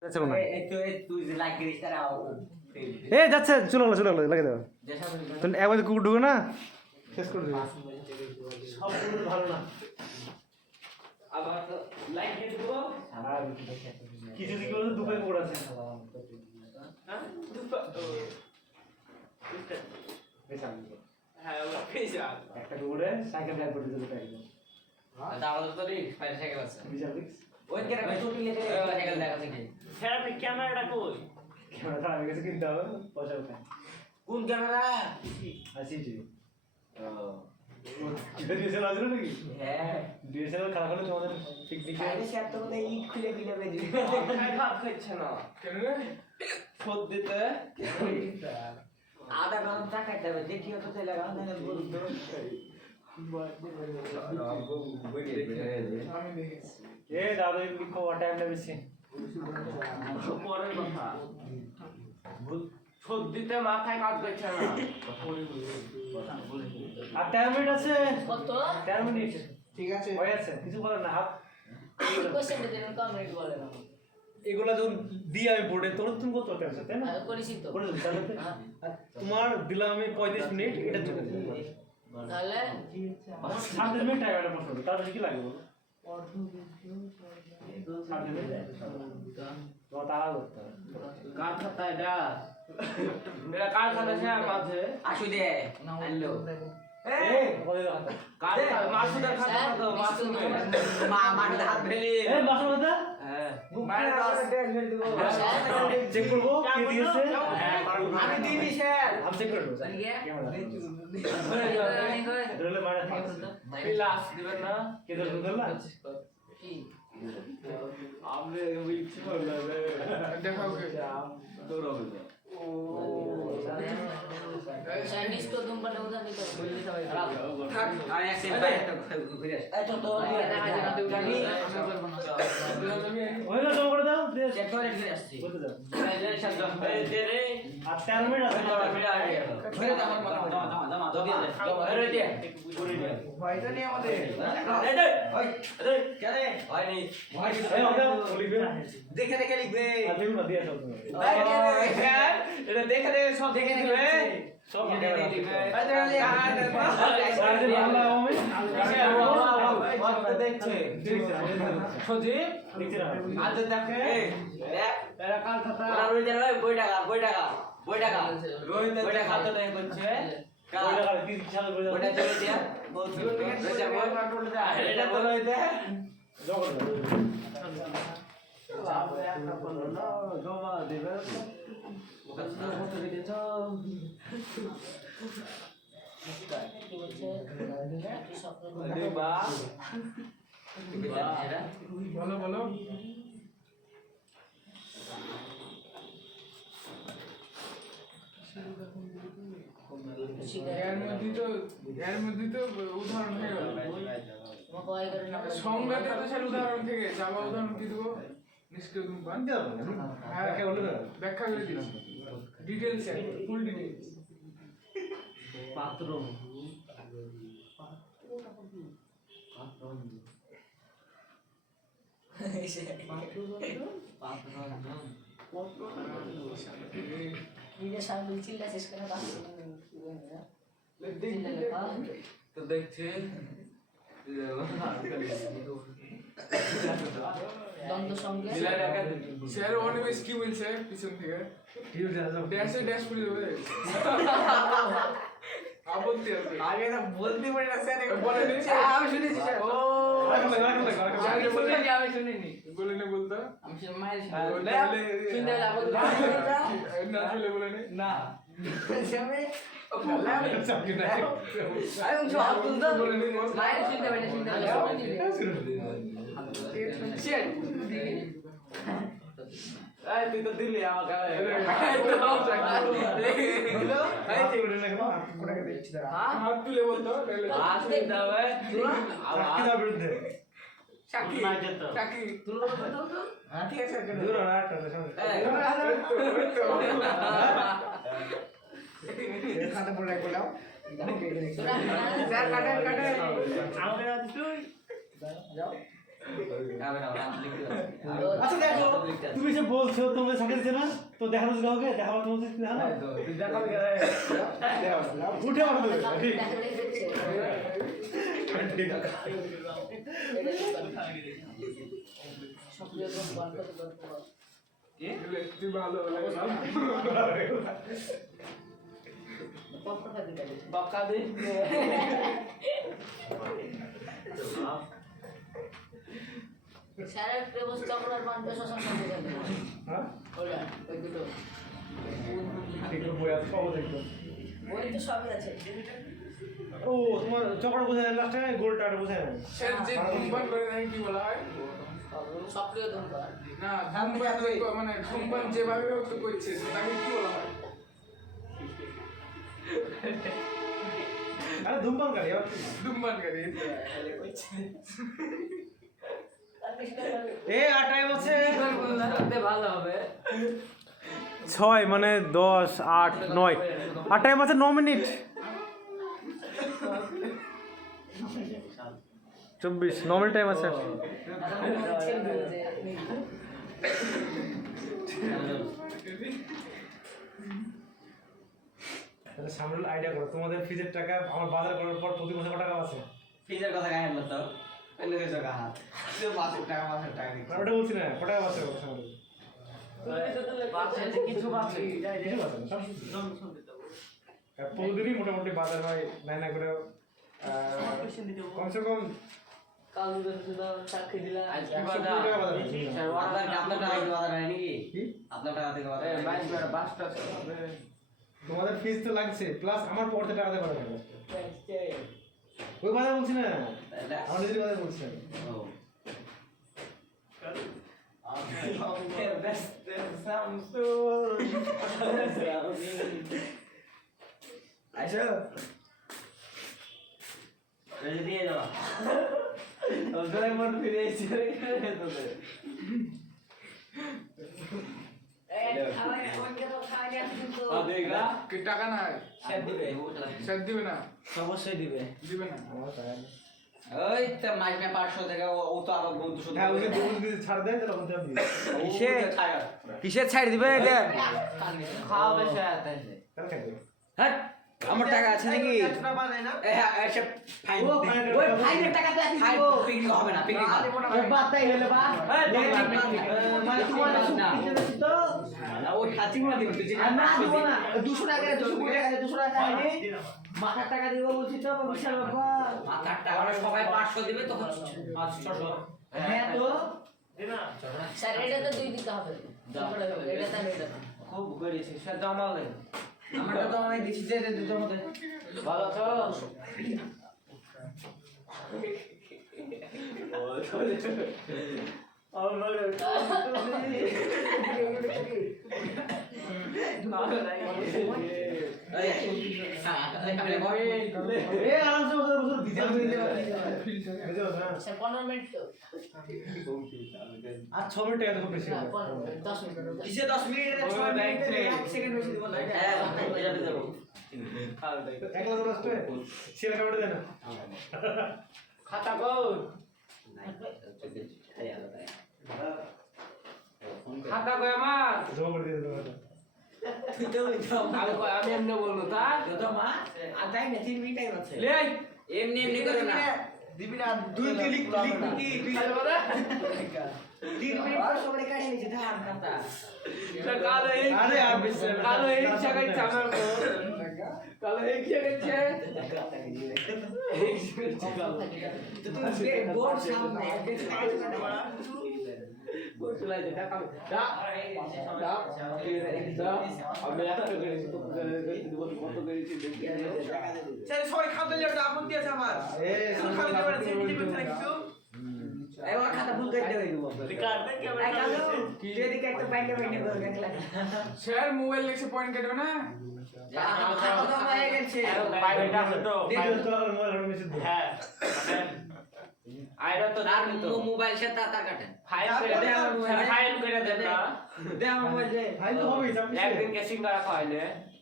যাচ্ছে চলে গেলো লাগে দাও একবার কুকুর ঢুকে না শেষ করে দেবে সব কুকুর ভালো না আবার লাইট দিয়ে দেবো কিছু দিকে বলতে দুপাই কুকুর আছে হ্যাঁ একটা কুকুরে সাইকেল ড্রাইভ করতে যেতে পারি আমাদের তো সাইকেল আছে ওই কেন ছুটি নিতে সাইকেল দেখাচ্ছে কি স্যার আপনি ক্যামেরাটা কই ক্যামেরাটা আমি কাছে কিনতে হবে পয়সা কোথায় কোন ক্যামেরা আসিজি এটা ডিএসএলআর আছে নাকি হ্যাঁ ডিএসএলআর খারাপ হলে তোমাদের পিকনিকে আরে স্যার তো বলে ইট খুলে দিলে বেজি খারাপ খাচ্ছে না কেন রে শোধ দিতে আধা ঘন্টা টাকা দেবে দেখিও তো চলে গেল না বলুন তো দাদা টাইম লাগছে পরের কথা সর্দিতে মাথায় কাজ করছে না আর 13 মিনিট আছে কত 13 মিনিট ঠিক আছে হয়ে আছে কিছু বলেন না হাত কোশ্চেন দেন কমেন্ট বলেন এগুলা যখন দিই আমি বোর্ডে তোর তুমি কত টাইম আছে তাই না করেছি তো করেছি তাহলে তোমার দিলাম আমি 35 মিনিট এটা চলে যাবে তাহলে 7 মিনিট টাইম এটা বসবে তাহলে কি লাগবে বলো কার খাতা এটা মেরা কার খাতা আছে আর মাঝে আসু দে আইলো এই কার মাসুদের খাতা তো মাসুদের মাঠে হাত ফেলি এই মাসুদা হ্যাঁ মায়ের দাও ড্রেস ফেল দিব চেক করব কি দিয়েছে আমি দিইনি স্যার আমি চেক করব ধরে মারা ক্লাস দিবেন না কে ধরে না কি আমরে ওই ইচ্ছে করলে দেখাও কে দৌড়াবে ও চাইনিজ তো তুম বলে উদা নিতে বললি সবাই থাক আর এক সেকেন্ড বাইরে তো ঘুরে আস এই তো তো জানি ওই না তো করে দাও চেক করে ঘুরে আসছি বলতে দাও এই সব দে রে আর 13 মিনিট আছে 13 মিনিট আগে ঘুরে দাও আমার জমা দিয়ে দে আরে দে ঘুরে দে ভাইটা নেই আমাদের এই দে ওই আরে কে রে ভাই নেই ভাই এই আমরা লিখবে দেখে দেখে লিখবে আর লিখো না দিয়ে সব ভাই স্যার এটা দেখে দেখে সব দেখে দিবে সব দেখে দিবে আরে আরে বাংলা আমি দেখছে সজি দেখছে আজ দেখে এরা কাল খাতা আর ওই জায়গা বই টাকা রোহিত বই টাকা তো দেয় বলছে বই টাকা 30 সাল বইটা চলে দিয়া বলছে এটা তো রোহিত জগৎ একটা বললো না জমা দেবে ওখানে ফটো দিতে তো বলো বলো এর মধ্যে তো উদাহরণ হয়ে গেল সংবাদে তো সেই উদাহরণ থেকে যাবা উদাহরণ কি দেবো নিষ্ক্রিয় ধূমপান ব্যাখ্যা করে দিলাম ডিটেইলস ফুল ডিটেইলস পাত্র তো দেখছে স্যার অনেক কি বলছে পিছন থেকে ড্যাশ করে দেবে আপত্তি আছে আগে না বলতে পারি না স্যার বলে দিন আমি শুনেছি স্যার ও আমি শুনিনি বলে না বলতো আমি মায়ের শুনতে আপত্তি না চলে বলে না আমি জবাব তুলতে মায়ের শুনতে পারি তুই তো দিলি আমাকে হাত তুলে বলতো খাতা পড়ে রাখলাম স্যার কাটেন আমাকে তুই যাও আচ্ছা দেখো তুমি যে বলছো তুমি সাথে দিতে না তো দেখানো যাবে হবে দেখাবো তোমাদের কি দেখানো উঠে মারবে ঠিক তুই ভালো বকা দে স্যারের প্রেমস চক্রার বান্ধব শাসন করতে যাবে হ্যাঁ ওরা ওই দুটো একটু বই আছে পাবো দেখো ওই তো সবই আছে ও তোমার চকড় বোঝায় না লাস্টে গোলটা বোঝায় না স্যার যে ধূমপান করে নাকি কি বলা হয় সক্রিয় ধূমপান না ধূমপান মানে ধূমপান যেভাবে হোক তো করছে তাকে কি বলা হয় আরে ধূমপান করে এবার ধূমপান করে আর টাইম আছে ভালো হবে 6 মানে 10 8 9 আর টাইম আছে 9 মিনিট 24 9 মিনিট টাইম আছে তাহলে সামনে আইডিয়া করো তোমাদের ফিজের টাকা আমার বাজার করার পর প্রতি মাসে কত টাকা আছে ফিজের কথা গায়ে না তো এনে দেছো কাহা তুই 500 টাকা দিচ্ছিস ওটা বলছি না কত টাকা আছে সামনে কিছু বাকি কিছু আছে না সব প্রতিদিনই মোটামুটি বাজার হয় না করে কমসে কম কাল দুটো সাক্ষী দিলা আজকে 150 টাকা বাজার হয়। স্যার ওয়াটার কি আপনার টাকা থেকে বাজার হয় নাকি কি? আপনার টাকা থেকে বাজার হয় বাইশ বার বাসটা তোমাদের ফিজ তো লাগছে প্লাস আমার পড়তে টাকা দেওয়া লাগবে ওই বাজার বলছি না আমার নিজের বাজার বলছি না আইসো রেডি দিয়ে যাও ওদের মন ফিরে এসে কি টাকা নাই স্যার দিবে না অবশ্যই দিবে দিবে না আমার টাকা নেই। ওই তো মাইকে 500 থেকে ও তো আবার বন্ধু শুধু হ্যাঁ ওই যে দুপুর যদি ছাড় দেয় তাহলে ওখান থেকে আমি দিই। কিসের ছাড় দিবে এটা খাওয়াবে তাহলে খাইবে হ্যাঁ আমার টাকা আছে নাকি এসব ফাইন ওই ফাইনের টাকা তো ফাইন পিকনিক হবে না পিকনিক ওই বাতাই হলে বা মানে তোমার না ওই খাচি গুলো দিবে তুই না দিব না 200 টাকা 200 টাকা আইনি মাথার টাকা দিব বলছি তো বিশাল ব্যাপার মাথার টাকা আমরা সবাই 500 দিবে তো 600 হ্যাঁ তো স্যার এটা তো দুই দিতে হবে এটা তাই এটা খুব করেছে সে জমালে আমরা তো অনেক দিছি যে জমাতে ভালো আছো স্যার 15 মিনিট তো আর 6 মিনিট টাকা তো খুব বেশি হ্যাঁ, হবে 10 মিনিট কিসে 10 মিনিট 6 মিনিট 1 সেকেন্ড বেশি দিব না হ্যাঁ এটা দেব একলা তো রাস্তে ছেলে কাপড় দেয় না খাতা কই খাতা কই আমার জমা করে দিয়ে দেবো আমি এমনি বলবো তা তো মা আর তাই না 3 মিনিট টাইম আছে লে এমনি এমনি করে না দিবি না তুই লিখ কি তুই বলে 3 মিনিট পর সবাই কাটি নিছে ধান খাতা কালো এই আরে আর বেশি কালো এই জায়গায় চামার কালো এই কি গেছে তো তুই বোর্ড সামনে বোর্ড চলাই দে টাকা দা আমি একটা করে কত করেছি দেখি স্যার সবাই খাতা লিয়ে আপত্তি আছে আমার শুধু খাতা লিয়ে আছে টিভি থেকে কিছু এবার খাতা ভুল করে দেব রিকার্ড দে ক্যামেরা কি এদিকে একটা পয়েন্টে পয়েন্টে করে দেখলা স্যার মোবাইল লেখছে পয়েন্ট কাটবে না খাতা তো হয়ে গেছে বাইরেটা আছে তো বাইরে তো আর মোবাইল হাতে মেসেজ দাও হ্যাঁ আইরা তো তার মোবাইল সে তার কাটে ফাইল করে দে আমার মোবাইল ফাইল করে দে না দে আমার মোবাইল দে ফাইল তো হবেই চাপ একদিন কেসিং করা খাইলে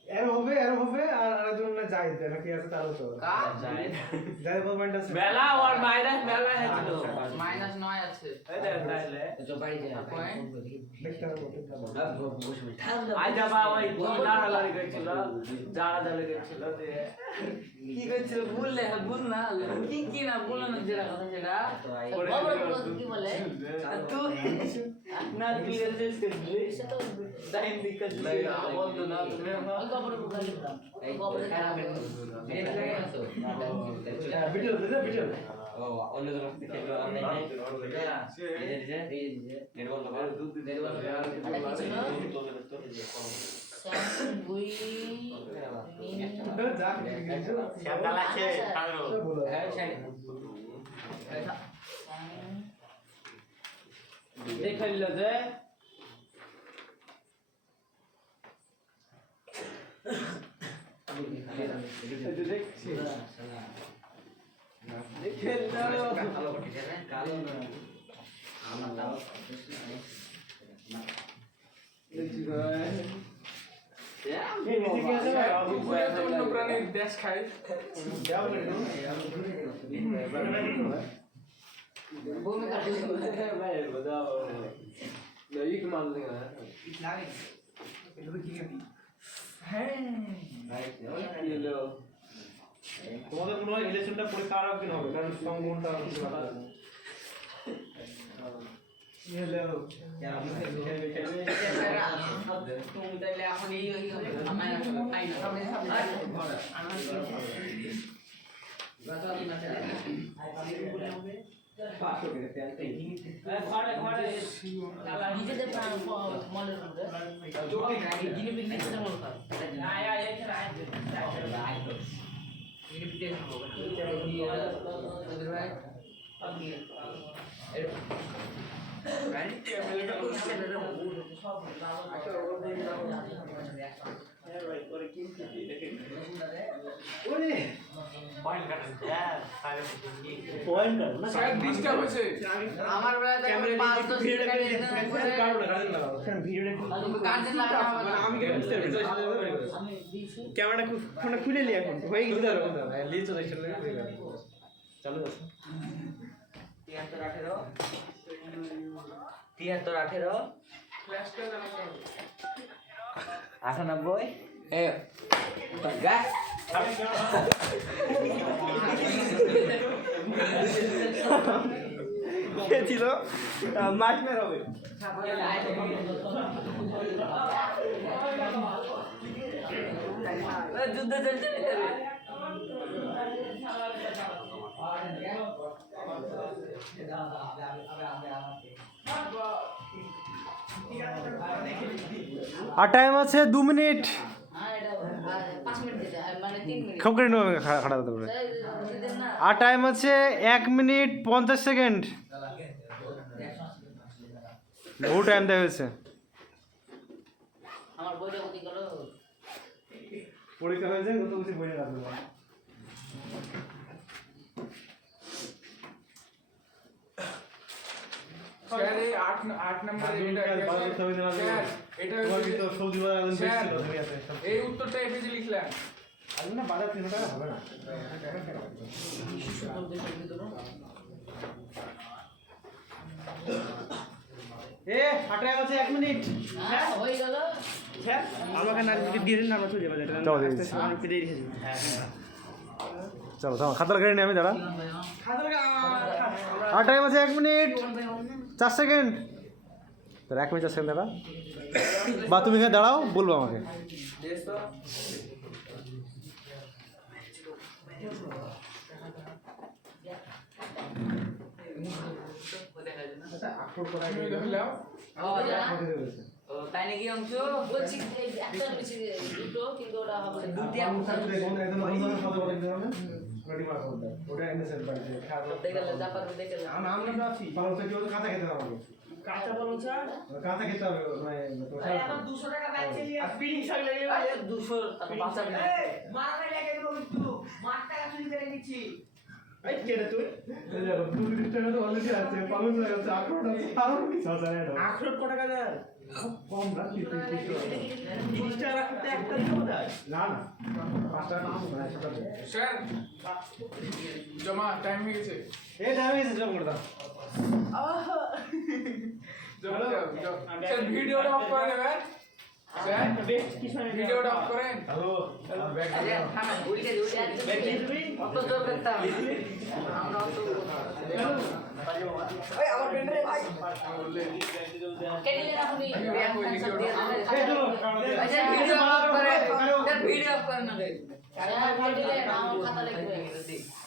এর হবে আর আরেকজন না যাই দেয় নাকি আছে তারও তো যাই বল পয়েন্ট আছে মেলা আর মাইনাস মেলা হয়েছিল -9 আছে এই দেখ তাইলে তো বাড়ি যায় দেখতে হবে আজ যাবা ওই লাড়ালাড়ি করছিল জাড়াজাড়ি করছিল দিয়ে কি করছিল ভুল না কি না বলো না যেটা কথা সেটা কি বলে তুই না তুই রেজিস করবি সেটা টাইম দিক্কত বলতো না তুমি খবর বুঝা দিলাম এই খবরে খারাপ ভিডিও ভিডিও ও অন্য জন খেলো আমি নাই এই যে নেট বন্ধ কর দুধ দিতে বুই যা শ্যামটা লাগছে কালো বলো দেখাইল যে দেখছি দেখেন কালো কালো না আমার তাও দেখছি ভাই অন্য প্রাণীর দেশ খায় ভূমি কাটে ভাই बताओ नहीं कि मान लेगा লাগে এটা তো কি করবি ये लो তোমাদের মনে হয় রিলেশনটা পরীক্ষা আরো একদিন হবে কারণ সংগঠনটা কিছু ভালো না ये ले लो তুমি তাইলে এখন এই আমার আইনা নিজেদের মলের মধ্যে যিনি পিকনিক মল ডিস্টার্ব হয়েছে আমার বেলায় ক্যামেরা ক্যামেরাটা ফোনটা খুলে নি এখন হয়ে গেছে লিজ তো দেখছেন চালু আছে 98 এ গাছ কে ছিল মাছ মের হবে যুদ্ধ চলছে ভিতরে আর টাইম আছে 2 মিনিট হ্যাঁ এটা 5 মিনিট দিতে মানে 3 মিনিট খুব করে নেবে খাড়া দিতে পারে দিতেন না আর টাইম আছে 1 মিনিট 50 সেকেন্ড বহু টাইম দেওয়া হয়েছে আমার বইটা কোথায় গেল পরীক্ষা হয়েছে কত কিছু বই রাখবে স্যার এই 8 নম্বরে এটা তো সৌদি বাজার একদম বেশি ছিল দুনিয়াতে এই উত্তরটা এই পেজে লিখলাম আমি না বাজার 3 টাকা হবে না এ হাঁটা আছে 1 মিনিট হ্যাঁ হয়ে গেল স্যার আমাকে না যদি দিয়ে দেন আমরা চলে যাবো এটা চলো দিয়ে দিচ্ছি। আমি ফিরে রেখেছি চলো থামো খাতার গাড়ি নিয়ে আমি দাঁড়া আর টাইম আছে 1 মিনিট 4 সেকেন্ড তোর 1 মিনিট 4 সেকেন্ড দাঁড়া বা তুমি এখানে দাঁড়াও বলবো আমাকে তাই নাকি অংশ বলছি একটা বেশি দুটো কিন্তু ওটা হবে দুটো দেখে যা পারবে দেখে আমরা তো আছি কাঁচা বলুন স্যার কাঁচা খেতে হবে আমার 200 টাকা ব্যাগ চালিয়ে স্পিডিং শট লেগে 200 বাঁচা মারা লেগে দেবো কিন্তু মার টাকা চুরি করে নিচ্ছি এই কেটে তুই এই দেখো 2 টাকা তো অলরেডি আছে পালন হয়ে গেছে 18 টাকা আরো কি 6000 আখরোট কত টাকা দেন কম না 30 টাকা রাখতে একটা দিব না না 5 টাকা কম না সেটা স্যার জমা টাইম হয়ে গেছে এই দামে এসে জমা করে দাও জমা দাও স্যার ভিডিওটা অফ করে দেবেন স্যার ভিডিওটা অফ করেন হ্যালো ব্যাগ আরে থানা উল্টে উল্টে অত জোর করতাম আমরা অত ওই আমার বেন্ডারে ভাই বললে কেটে রাখুনি ক্যান্সার দিয়ে এই ধরো আচ্ছা ভিডিও অফ করে ভিডিও অফ করে না রে কেটে নাম খাতা লিখবে